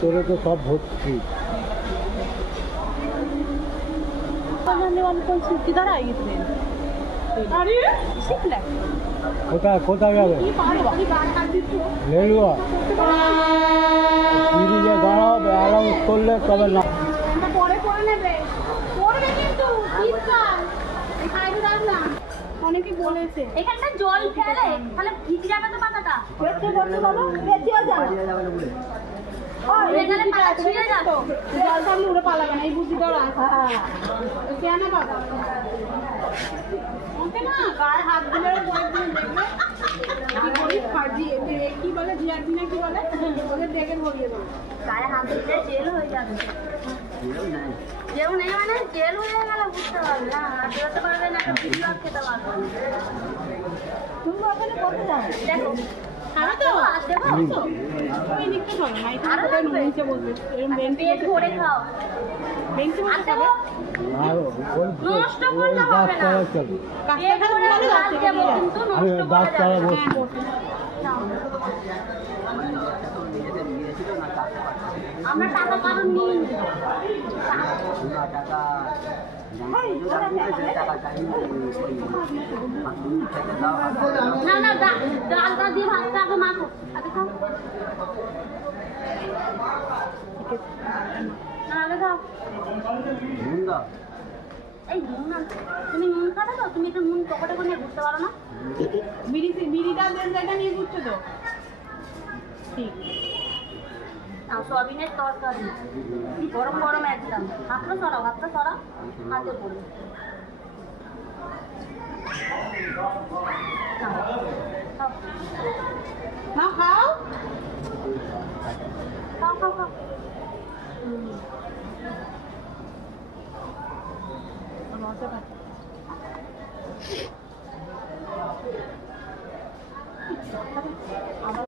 তোরে তো সব ভর্তি। কোথায় কোথায় যাবে? লেলুয়া ব্রিজে দাঁড়াও, অ্যালাউন্স করলে তবে না। অনেকে বলেছে এখানটা জল ফেলে তাহলে ভিজে যাবে তো পাতাটা। উড়ে পালাবে না, এই বুদ্ধিটা কেন পাতা না গায়ে হাত দিলে কি বলে জিআরপি না কি বলে ওদের দেখে ভরিয়ে দেবো। গায়ে হাত দিলে জেল হয়ে যাবে। জেল নেই মানে জেল হয়ে গেলে বুঝতে পারবে না, হাত ধরতে পারবে না, ভিডিও খেতে পারবে না। তুমি ওখানে কত যাবে দেখো আমি তো আসবো ওই দিকটা চলো না এখানে কোথায় নিচে বলবে এরকম পেট ভরে খাও। বেঞ্চে বসে খাবে আর ওই নষ্ট করলে হবে না। চলবে। পেট ভরে ভাত দেবো কিন্তু নষ্ট করা যাবে না। আমরা টাকা কারণ নিই না না ডালটা দিয়ে ভাতটা আগে মাখো আগে খাও না আগে খাও এই নুন না তুমি নুন খাবে তো তুমি একটু নুন পকেটে করে নিয়ে ঘুরতে পারো না বিড়িটা দেন জায়গা নিয়ে ঘুরছো তো ঠিক সোয়াবিনের তরকারি গরম গরম একদম হাতটা সরাও হাতে পড়বে না খাও খাও খাও খাও নষ্ট